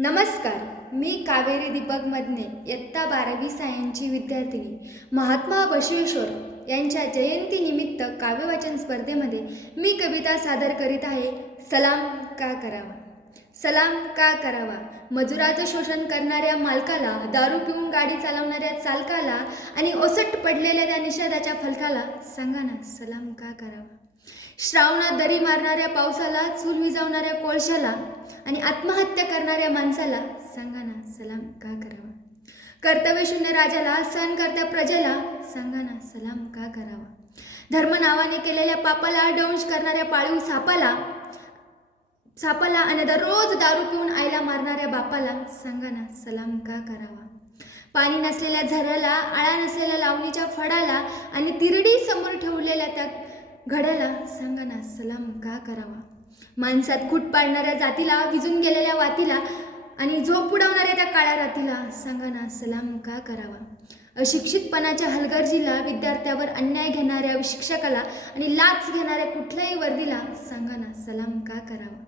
नमस्कार मी कावेरी दीपक मदने इयत्ता बारावी सायन्सची विद्यार्थिनी महात्मा बसवेश्वर यांच्या जयंतीनिमित्त काव्यवाचन स्पर्धेमध्ये मी कविता सादर करीत आहे. सलाम का करावा? सलाम का करावा? मजुराचं शोषण करणाऱ्या मालकाला दारू पिऊन गाडी चालवणाऱ्या चालकाला आणि ओसट पडलेल्या त्या निषेधाच्या फलकाला सांगा ना सलाम का करावा? श्रावणात दरी मारणाऱ्या पावसाला चूल विजावणाऱ्या कोळशाला आणि आत्महत्या करणाऱ्या माणसाला सांगा ना सलाम का करावा? कर्तव्यशून्य राजाला सण करत्या प्रजेला सांगा ना सलाम का करावा? धर्म नावाने केलेल्या पापाला डंश करणाऱ्या पाळीव सापाला सापाला आणि दररोज दारू पिऊन आईला मारणाऱ्या बापाला सांगा ना सलाम का करावा? पाणी नसलेल्या झऱ्याला आळा नसलेल्या लावणीच्या फडाला आणि तिरडी समोर ठेवलेल्या त्या घड्याला सांगा ना सलाम का करावा? माणसात खूट पाडणाऱ्या जातीला विजून गेलेल्या वातीला आणि झोप उडवणाऱ्या त्या काळ्या रातीला सांगा ना सलाम का करावा? अशिक्षितपणाच्या हलगर्जीला विद्यार्थ्यावर अन्याय घेणाऱ्या शिक्षकाला आणि लाच घेणाऱ्या कुठल्याही वर्दीला सांगा ना सलाम का करावा?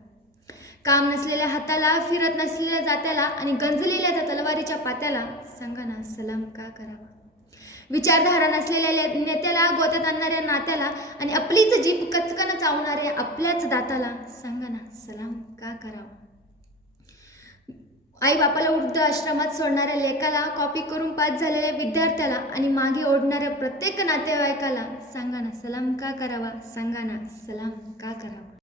काम नसलेल्या हाताला फिरत नसलेल्या जात्याला आणि गंजलेल्या त्या तलवारीच्या पात्याला सांगा ना सलाम का करावा? विचारधारा नसलेल्या ले- नेत्याला गोत्यात आणणाऱ्या नात्याला आणि आपलीच जीप कचकन चावणाऱ्या आपल्याच दाताला. सांगा ना सलाम का करावा? आई बापाला वृद्ध आश्रमात सोडणाऱ्या लेकाला कॉपी करून पास झालेल्या विद्यार्थ्याला आणि मागे ओढणाऱ्या प्रत्येक नातेवाईकाला सांगा ना सलाम का करावा? सांगा ना सलाम का करावा?